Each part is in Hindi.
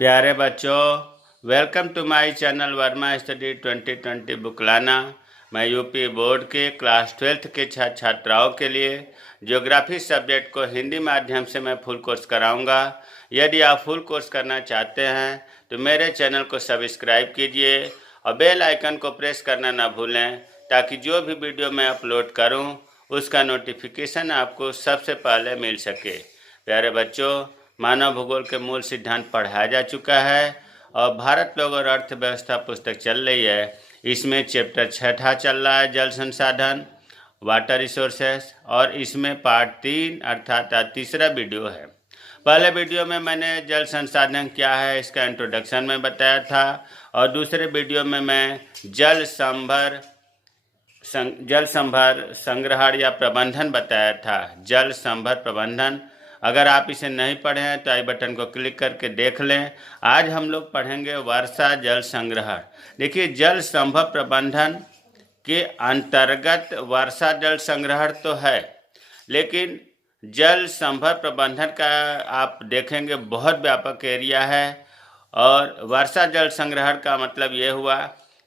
प्यारे बच्चों, welcome to my channel Verma study 2020 बुकलाना। मैं यूपी बोर्ड के क्लास 12th के छात्र छात्राओं के लिए ज्योग्राफी सब्जेक्ट को हिंदी माध्यम से मैं फुल कोर्स कराऊंगा। यदि आप फुल कोर्स करना चाहते हैं तो मेरे चैनल को सब्सक्राइब कीजिए और बेल आइकन को प्रेस करना ना भूलें, ताकि जो भी वीडियो मैं अपलोड करूं उसका नोटिफिकेशन आपको सबसे पहले मिल सके। प्यारे बच्चों, मानव भूगोल के मूल सिद्धांत पढ़ाया जा चुका है और भारत लोग और अर्थव्यवस्था पुस्तक चल रही है। इसमें चैप्टर 6 चल रहा है, जल संसाधन, वाटर रिसोर्सेस, और इसमें पार्ट 3 अर्थात तीसरा वीडियो है। पहले वीडियो में मैंने जल संसाधन क्या है इसका इंट्रोडक्शन में बताया था, और दूसरे वीडियो में मैं जल संभर संग्रहण या प्रबंधन बताया था, जल संभर प्रबंधन। अगर आप इसे नहीं पढ़े हैं तो आई बटन को क्लिक करके देख लें। आज हम लोग पढ़ेंगे वर्षा जल संग्रहण। देखिए, जल संभर प्रबंधन के अंतर्गत वर्षा जल संग्रहण तो है, लेकिन जल संभर प्रबंधन का आप देखेंगे बहुत व्यापक एरिया है। और वर्षा जल संग्रहण का मतलब ये हुआ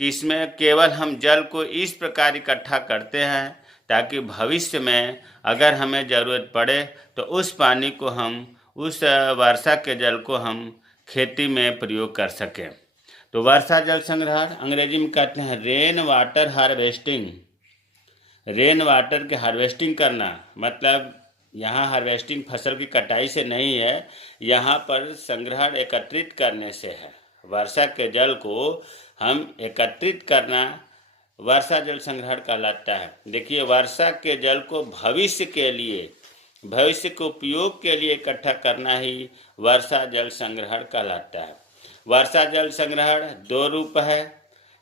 कि इसमें केवल हम जल को इस प्रकार इकट्ठा करते हैं ताकि भविष्य में अगर हमें ज़रूरत पड़े तो उस पानी को हम, उस वर्षा के जल को हम खेती में प्रयोग कर सकें। तो वर्षा जल संग्रहण अंग्रेजी में कहते हैं rain water harvesting. Rain water के हार्वेस्टिंग करना मतलब यहाँ हार्वेस्टिंग फसल की कटाई से नहीं है, यहाँ पर संग्रहण एकत्रित करने से है। वर्षा के जल को हम एकत्रित करना वर्षा जल संग्रहण कहलाता है। देखिए, वर्षा के जल को भविष्य के उपयोग के लिए इकट्ठा करना ही वर्षा जल संग्रहण कहलाता है। वर्षा जल संग्रहण दो रूप है।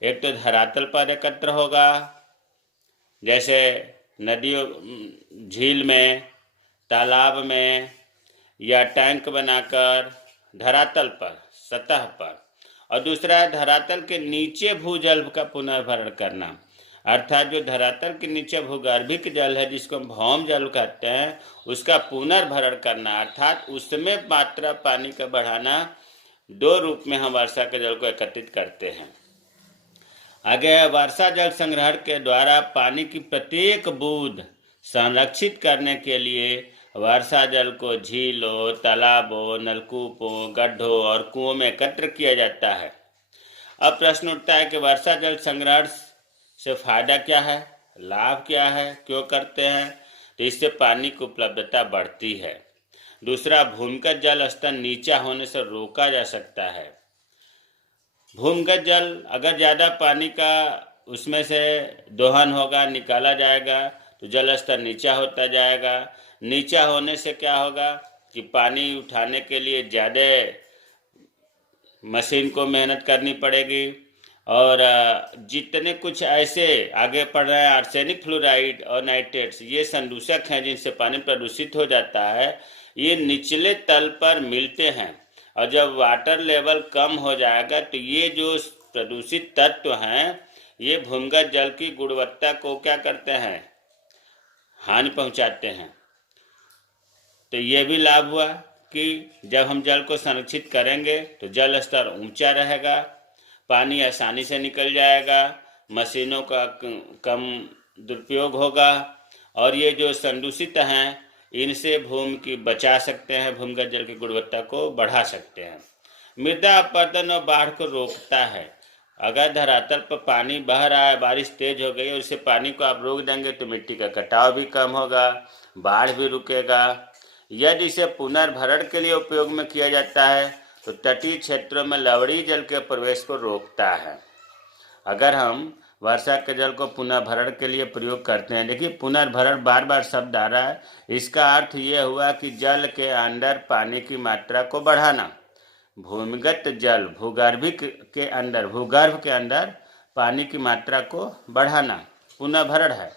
एक तो धरातल पर एकत्र होगा, जैसे नदियों, झील में, तालाब में, या टैंक बनाकर धरातल पर, सतह पर। और दूसरा है धरातल के नीचे भूजल का पुनर्भरण करना, अर्थात जो धरातल के नीचे भूगर्भिक जल है जिसको हम भौम जल कहते हैं, उसका पुनर्भरण करना, अर्थात उसमें मात्रा पानी का बढ़ाना। दो रूप में हम वर्षा के जल को एकत्रित करते हैं। आगे, वर्षा जल संग्रहण के द्वारा पानी की प्रत्येक बूंद संरक्षित करने के लिए वर्षा जल को झीलों, तालाबों, नलकूपों, गड्ढों और कुओं में एकत्र किया जाता है। अब प्रश्न उठता है कि वर्षा जल संग्रहण से फायदा क्या है, लाभ क्या है, क्यों करते हैं? तो इससे पानी की उपलब्धता बढ़ती है। दूसरा, भूमिगत जल स्तर नीचा होने से रोका जा सकता है। भूमिगत जल अगर ज़्यादा पानी का उसमें से दोहन होगा, निकाला जाएगा, तो जल स्तर नीचा होता जाएगा। नीचा होने से क्या होगा कि पानी उठाने के लिए ज़्यादा मशीन को मेहनत करनी पड़ेगी। और जितने कुछ ऐसे आगे पढ़ रहे हैं, आर्सेनिक फ्लोराइड और नाइट्रेट्स, ये संदूषक हैं जिनसे पानी प्रदूषित हो जाता है। ये निचले तल पर मिलते हैं, और जब वाटर लेवल कम हो जाएगा तो ये जो प्रदूषित तत्व हैं ये भूमिगत जल की गुणवत्ता को क्या करते हैं, हानि पहुंचाते हैं। तो ये भी लाभ हुआ कि जब हम जल को संरक्षित करेंगे तो जल स्तर ऊंचा रहेगा, पानी आसानी से निकल जाएगा, मशीनों का कम दुरुपयोग होगा, और ये जो संदूषित हैं इनसे भूमि की बचा सकते हैं, भूमिगत जल की गुणवत्ता को बढ़ा सकते हैं। मृदा अपरदन और बाढ़ को रोकता है। अगर धरातल पर पानी बह रहा है, बारिश तेज हो गई और उससे पानी को आप रोक देंगे तो मिट्टी का कटाव भी कम होगा, बाढ़ भी रुकेगा। यदि इसे पुनर्भरण के लिए उपयोग में किया जाता है तो तटीय क्षेत्रों में लवणीय जल के प्रवेश को रोकता है। अगर हम वर्षा के जल को पुनर्भरण के लिए प्रयोग करते हैं, देखिए पुनर्भरण बार बार शब्द आ रहा है, इसका अर्थ ये हुआ कि जल के अंदर पानी की मात्रा को बढ़ाना। भूमिगत जल भूगर्भ के अंदर पानी की मात्रा को बढ़ाना पुनर्भरण है।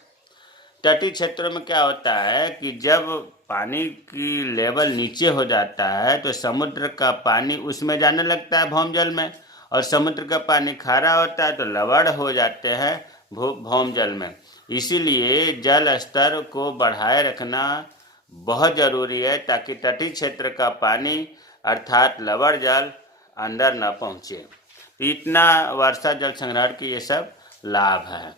तटीय क्षेत्रों में क्या होता है कि जब पानी की लेवल नीचे हो जाता है तो समुद्र का पानी उसमें जाने लगता है, भौम जल में, और समुद्र का पानी खारा होता है तो लवण हो जाते हैं भौम जल में। इसीलिए जल स्तर को बढ़ाए रखना बहुत ज़रूरी है ताकि तटीय क्षेत्र का पानी अर्थात लवण जल अंदर न पहुँचे। तो इतना वर्षा जल संग्रहण के ये सब लाभ है।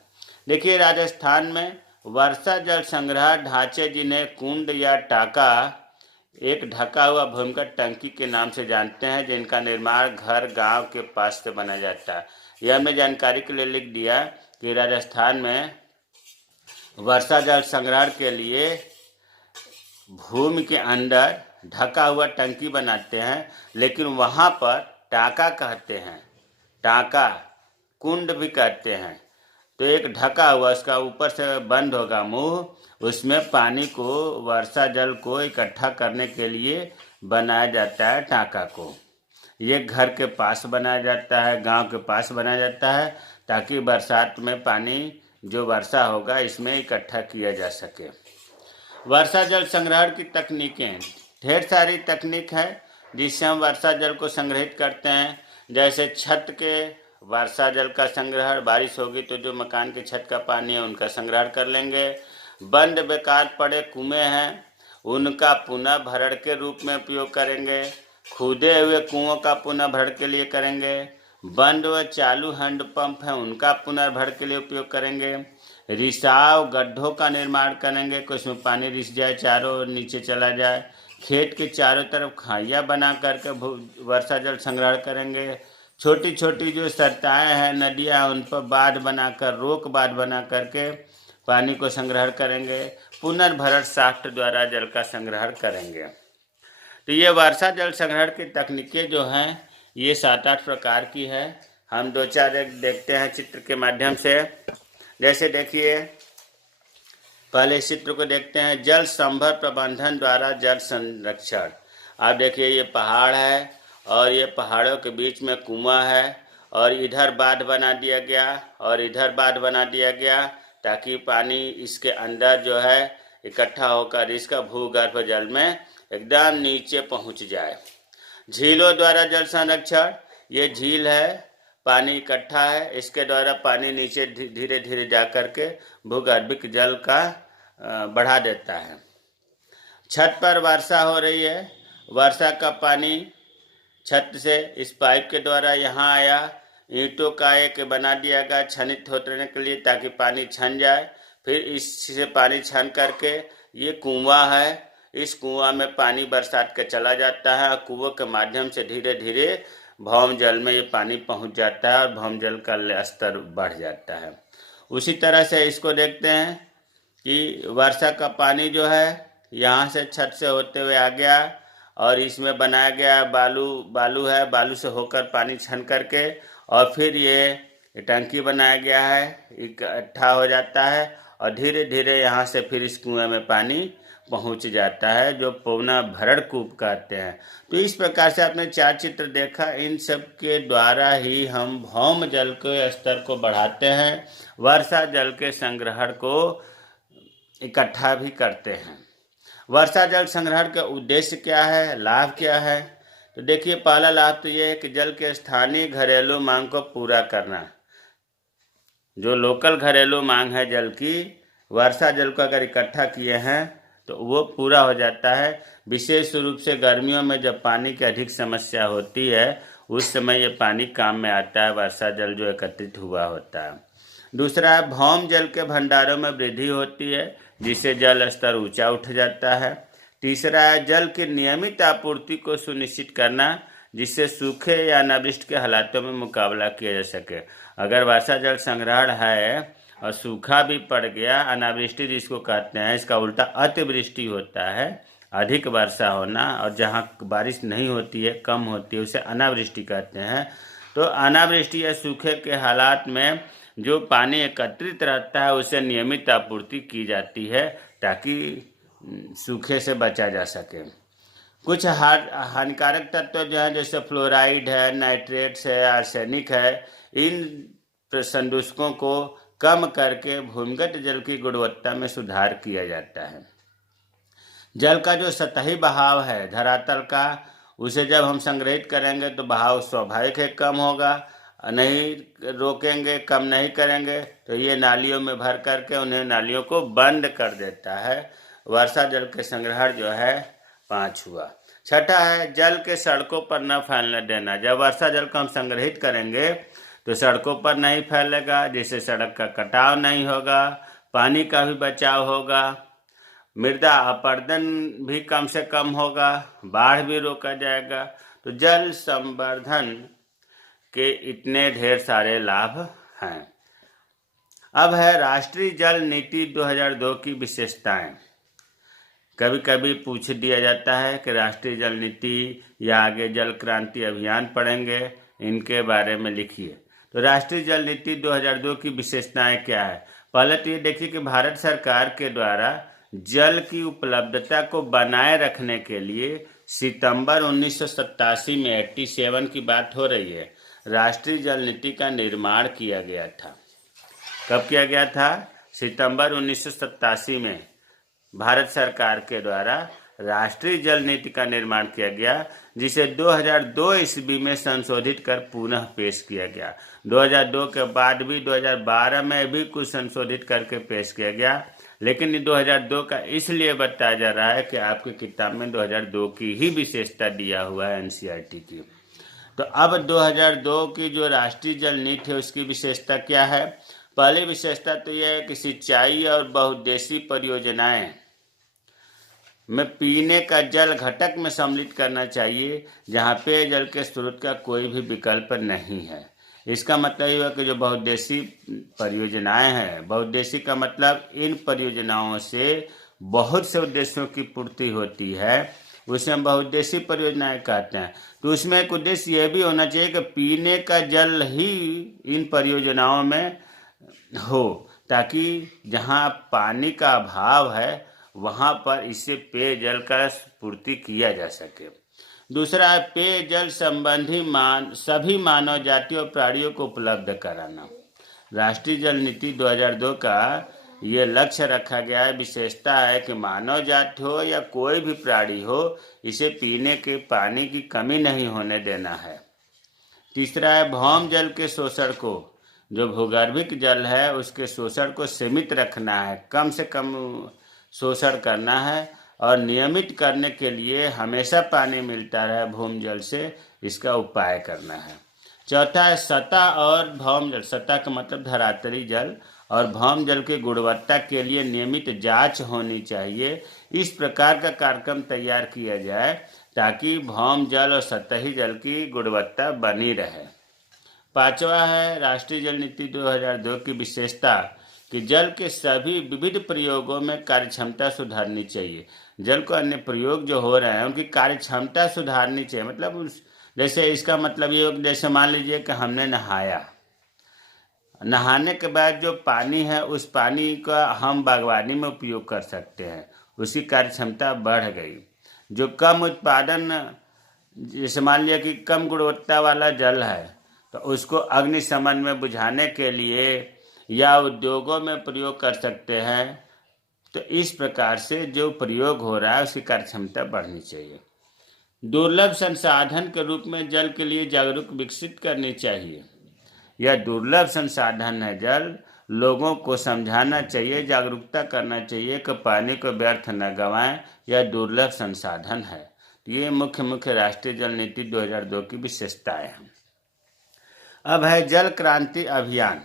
देखिए, राजस्थान में वर्षा जल संग्रह ढांचे जिन्हें कुंड या टाका, एक ढका हुआ भूमिगत टंकी के नाम से जानते हैं, जिनका निर्माण घर गांव के पास से बनाया जाता है। यह हमने जानकारी के लिए लिख दिया कि राजस्थान में वर्षा जल संग्रहण के लिए भूमि के अंदर ढका हुआ टंकी बनाते हैं, लेकिन वहाँ पर टाका कहते हैं, टाका कुंड भी कहते हैं। तो एक ढका हुआ, उसका ऊपर से बंद होगा मुंह, उसमें पानी को, वर्षा जल को इकट्ठा करने के लिए बनाया जाता है टाका को। ये घर के पास बनाया जाता है, गांव के पास बनाया जाता है, ताकि बरसात में पानी जो वर्षा होगा इसमें इकट्ठा किया जा सके। वर्षा जल संग्रहण की तकनीकें, ढेर सारी तकनीक है जिससे हम वर्षा जल को संग्रहित करते हैं। जैसे छत के वर्षा जल का संग्रहण, बारिश होगी तो जो मकान के छत का पानी है उनका संग्रहण कर लेंगे। बंद बेकार पड़े कुएं हैं उनका पुनः भरण के रूप में उपयोग करेंगे। खुदे हुए कुओं का पुनः भरण के लिए करेंगे। बंद व चालू हैंडपंप हैं उनका पुनर्भरण के लिए उपयोग करेंगे। रिसाव गड्ढों का निर्माण करेंगे कि उसमें पानी रिस जाए, चारों ओर नीचे चला जाए। खेत के चारों तरफ खाइयाँ बना करके वर्षा जल संग्रहण करेंगे। छोटी छोटी जो सरताएँ हैं, नदियाँ, उन पर बांध बनाकर, रोक बांध बना करके पानी को संग्रहण करेंगे। पुनर्भरण शाफ्ट द्वारा जल का संग्रहण करेंगे। तो ये वर्षा जल संग्रहण की तकनीकें जो हैं ये 7-8 प्रकार की है। हम 2-4 देखते हैं चित्र के माध्यम से। जैसे देखिए, पहले इस चित्र को देखते हैं, जल संभर प्रबंधन द्वारा जल संरक्षण। आप देखिए, ये पहाड़ है और ये पहाड़ों के बीच में कुआं है और इधर बांध बना दिया गया और इधर बांध बना दिया गया, ताकि पानी इसके अंदर जो है इकट्ठा होकर इसका भूगर्भ जल में एकदम नीचे पहुंच जाए। झीलों द्वारा जल संरक्षण, ये झील है, पानी इकट्ठा है, इसके द्वारा पानी नीचे धीरे धीरे जा कर के भूगर्भिक जल का बढ़ा देता है। छत पर वर्षा हो रही है, वर्षा का पानी छत से इस पाइप के द्वारा यहाँ आया, ईंटों का एक बना दिया गया छनित होने के लिए, ताकि पानी छन जाए। फिर इससे पानी छन करके ये कुआं है, इस कुआं में पानी बरसात के चला जाता है और कुआं के माध्यम से धीरे धीरे भौम जल में ये पानी पहुंच जाता है और भौम जल का स्तर बढ़ जाता है। उसी तरह से इसको देखते हैं कि वर्षा का पानी जो है यहाँ से छत से होते हुए आ गया और इसमें बनाया गया बालू है, बालू से होकर पानी छन करके और फिर ये टंकी बनाया गया है, इकट्ठा हो जाता है और धीरे धीरे यहाँ से फिर इस कुएं में पानी पहुंच जाता है, जो पुनः भरण कूप कहते हैं। तो इस प्रकार से आपने 4 चित्र देखा, इन सब के द्वारा ही हम भौम जल के स्तर को बढ़ाते हैं, वर्षा जल के संग्रहण को इकट्ठा भी करते हैं। वर्षा जल संग्रहण का उद्देश्य क्या है, लाभ क्या है? तो देखिए, पहला लाभ तो ये है कि जल के स्थानीय घरेलू मांग को पूरा करना। जो लोकल घरेलू मांग है जल की, वर्षा जल को अगर इकट्ठा किए हैं तो वो पूरा हो जाता है। विशेष रूप से गर्मियों में जब पानी की अधिक समस्या होती है, उस समय ये पानी काम में आता है, वर्षा जल जो एकत्रित हुआ होता है। दूसरा है, भौम जल के भंडारों में वृद्धि होती है, जिससे जल स्तर ऊंचा उठ जाता है। तीसरा है, जल की नियमित आपूर्ति को सुनिश्चित करना, जिससे सूखे या अनावृष्टि के हालातों में मुकाबला किया जा सके। अगर वर्षा जल संग्रहण है और सूखा भी पड़ गया, अनावृष्टि जिसको कहते हैं, इसका उल्टा अतिवृष्टि होता है, अधिक वर्षा होना, और जहाँ बारिश नहीं होती है, कम होती है, उसे अनावृष्टि कहते हैं। तो अनावृष्टि या सूखे के हालात में जो पानी एकत्रित रहता है उसे नियमित आपूर्ति की जाती है, ताकि सूखे से बचा जा सके। कुछ हानिकारक तत्व जो हैं, जैसे फ्लोराइड है, नाइट्रेट्स है, आर्सेनिक है, इन प्रदूषकों को कम करके भूमिगत जल की गुणवत्ता में सुधार किया जाता है। जल का जो सतही बहाव है धरातल का, उसे जब हम संग्रहित करेंगे तो बहाव स्वाभाविक है कम होगा, नहीं रोकेंगे, कम नहीं करेंगे तो ये नालियों में भर करके उन्हें नालियों को बंद कर देता है। वर्षा जल के संग्रहण जो है 5 हुआ। छठा है जल के सड़कों पर न फैलने देना। जब वर्षा जल को हम संग्रहित करेंगे तो सड़कों पर नहीं फैलेगा, जिससे सड़क का कटाव नहीं होगा, पानी का भी बचाव होगा, मृदा अपरदन भी कम से कम होगा, बाढ़ भी रोका जाएगा। तो जल संवर्धन के इतने ढेर सारे लाभ हैं। अब है राष्ट्रीय जल नीति 2002 की विशेषताएं। कभी कभी पूछ दिया जाता है कि राष्ट्रीय जल नीति या आगे जल क्रांति अभियान पढ़ेंगे, इनके बारे में लिखिए। तो राष्ट्रीय जल नीति 2002 की विशेषताएं क्या है? पहले तो ये देखिए कि भारत सरकार के द्वारा जल की उपलब्धता को बनाए रखने के लिए सितंबर 1987 में 87 की बात हो रही है, राष्ट्रीय जल नीति का निर्माण किया गया था। कब किया गया था? सितंबर 1987 में भारत सरकार के द्वारा राष्ट्रीय जल नीति का निर्माण किया गया, जिसे 2002 ईस्वी में संशोधित कर पुनः पेश किया गया। 2002 के बाद भी 2012 में भी कुछ संशोधित करके पेश किया गया, लेकिन 2002 का इसलिए बताया जा रहा है कि आपकी किताब में 2002 की ही विशेषता दिया हुआ है एनसीईआरटी की। तो अब 2002 की जो राष्ट्रीय जल नीति है उसकी विशेषता क्या है? पहली विशेषता तो यह है कि सिंचाई और बहुउद्देशीय परियोजनाएं में पीने का जल घटक में सम्मिलित करना चाहिए, जहां पेयजल के स्रोत का कोई भी विकल्प नहीं है। इसका मतलब ये है कि जो बहुउद्देशीय परियोजनाएं हैं, बहुउद्देशीय का मतलब इन परियोजनाओं से बहुत से उद्देश्यों की पूर्ति होती है, उसे हम बहुउद्देशीय परियोजनाएं कहते हैं। तो उसमें एक उद्देश्य यह भी होना चाहिए कि पीने का जल ही इन परियोजनाओं में हो, ताकि जहाँ पानी का अभाव है वहाँ पर इससे पेयजल का पूर्ति किया जा सके। दूसरा है पेयजल संबंधी सभी मानव जाति और प्राणियों को उपलब्ध कराना। राष्ट्रीय जल नीति 2002 का ये लक्ष्य रखा गया है, विशेषता है कि मानव जाति हो या कोई भी प्राणी हो, इसे पीने के पानी की कमी नहीं होने देना है। तीसरा है भौम जल के शोषण को, जो भूगर्भिक जल है उसके शोषण को सीमित रखना है, कम से कम शोषण करना है और नियमित करने के लिए हमेशा पानी मिलता रहे भूम जल से, इसका उपाय करना है। चौथा है सतह और भौम जल, सतह का मतलब धरातली जल, और भौम जल की गुणवत्ता के लिए नियमित जांच होनी चाहिए। इस प्रकार का कार्यक्रम तैयार किया जाए ताकि भौम जल और सतही जल की गुणवत्ता बनी रहे। पांचवा है राष्ट्रीय जल नीति 2002 की विशेषता कि जल के सभी विविध प्रयोगों में कार्यक्षमता सुधारनी चाहिए। जल को अन्य प्रयोग जो हो रहे हैं उनकी कार्यक्षमता सुधारनी चाहिए। मतलब जैसे इसका मतलब ये हो कि जैसे मान लीजिए कि हमने नहाया, नहाने के बाद जो पानी है उस पानी का हम बागवानी में उपयोग कर सकते हैं, उसकी कार्यक्षमता बढ़ गई। जो कम उत्पादन, जैसे मान लिया कि कम गुणवत्ता वाला जल है तो उसको अग्निशमन में बुझाने के लिए या उद्योगों में प्रयोग कर सकते हैं। तो इस प्रकार से जो प्रयोग हो रहा है उसकी कार्यक्षमता बढ़नी चाहिए। दुर्लभ संसाधन के रूप में जल के लिए जागरूक विकसित करनी चाहिए। यह दुर्लभ संसाधन है जल, लोगों को समझाना चाहिए, जागरूकता करना चाहिए कि पानी को व्यर्थ न गंवाएं, यह दुर्लभ संसाधन है। ये मुख्य राष्ट्रीय जल नीति 2002 की विशेषताएं हैं। अब है जल क्रांति अभियान।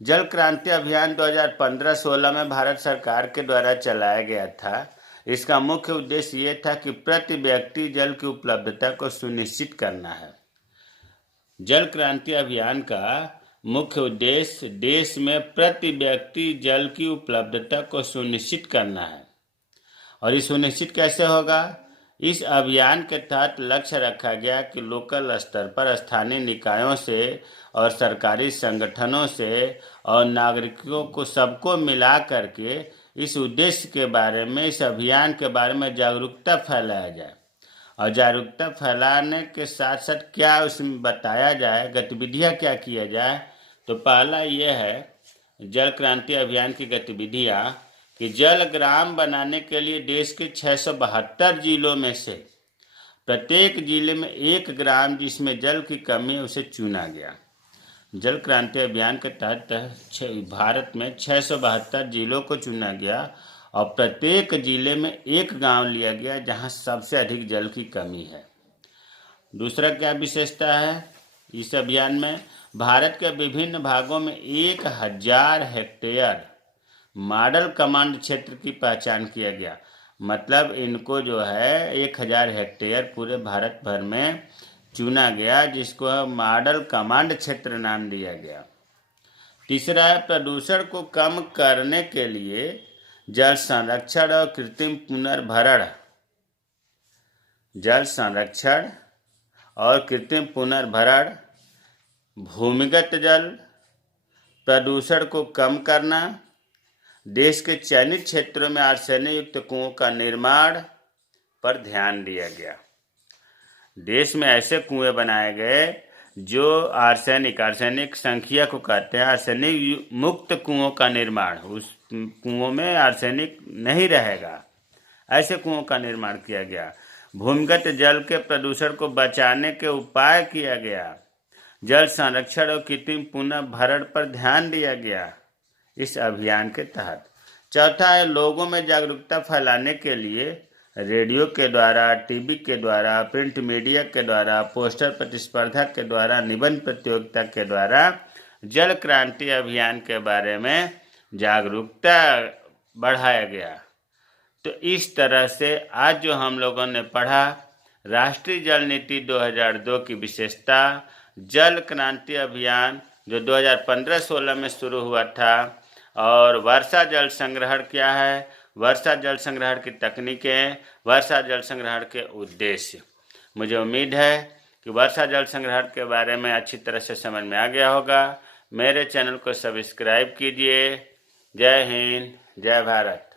जल क्रांति अभियान 2015-16 में भारत सरकार के द्वारा चलाया गया था। इसका मुख्य उद्देश्य ये था कि प्रति व्यक्ति जल की उपलब्धता को सुनिश्चित करना है। जल क्रांति अभियान का मुख्य उद्देश्य देश में प्रति व्यक्ति जल की उपलब्धता को सुनिश्चित करना है। और ये सुनिश्चित कैसे होगा? इस अभियान के तहत लक्ष्य रखा गया कि लोकल स्तर पर स्थानीय निकायों से और सरकारी संगठनों से और नागरिकों को सबको मिला करके इस उद्देश्य के बारे में, इस अभियान के बारे में जागरूकता फैलाया जाए। और जागरूकता फैलाने के साथ साथ क्या उसमें बताया जाए, गतिविधियां क्या किया जाए। तो पहला यह है जल क्रांति अभियान की गतिविधियां कि जल ग्राम बनाने के लिए देश के 672 जिलों में से प्रत्येक जिले में एक ग्राम जिसमें जल की कमी है उसे चुना गया। जल क्रांति अभियान के तहत भारत में 672 जिलों को चुना गया और प्रत्येक जिले में एक गांव लिया गया जहां सबसे अधिक जल की कमी है। दूसरा क्या विशेषता है इस अभियान में? भारत के विभिन्न भागों में 1000 हेक्टेयर मॉडल कमांड क्षेत्र की पहचान किया गया। मतलब इनको जो है 1000 हेक्टेयर पूरे भारत भर में चुना गया, जिसको मॉडल कमांड क्षेत्र नाम दिया गया। तीसरा है प्रदूषण को कम करने के लिए जल संरक्षण और कृत्रिम पुनर्भरण। जल संरक्षण और कृत्रिम पुनर्भरण, भूमिगत जल प्रदूषण को कम करना, देश के चयनित क्षेत्रों में आर्सेनिक युक्त कुओं का निर्माण पर ध्यान दिया गया। देश में ऐसे कुएं बनाए गए जो आर्सेनिक संख्या को कहते हैं, आर्सेनिक मुक्त कुओं का निर्माण, उस कुओं में आर्सेनिक नहीं रहेगा, ऐसे कुओं का निर्माण किया गया। भूमिगत जल के प्रदूषण को बचाने के उपाय किया गया। जल संरक्षण और कृत्रिम पुनर्भरण पर ध्यान दिया गया इस अभियान के तहत। चौथा है लोगों में जागरूकता फैलाने के लिए रेडियो के द्वारा, टीवी के द्वारा, प्रिंट मीडिया के द्वारा, पोस्टर प्रतिस्पर्धा के द्वारा, निबंध प्रतियोगिता के द्वारा जल क्रांति अभियान के बारे में जागरूकता बढ़ाया गया। तो इस तरह से आज जो हम लोगों ने पढ़ा राष्ट्रीय जल नीति 2002 की विशेषता, जल क्रांति अभियान जो 2015-16 में शुरू हुआ था, और वर्षा जल संग्रहण क्या है, वर्षा जल संग्रहण की तकनीकें, वर्षा जल संग्रहण के उद्देश्य। मुझे उम्मीद है कि वर्षा जल संग्रहण के बारे में अच्छी तरह से समझ में आ गया होगा। मेरे चैनल को सब्सक्राइब कीजिए। जय हिंद, जय भारत।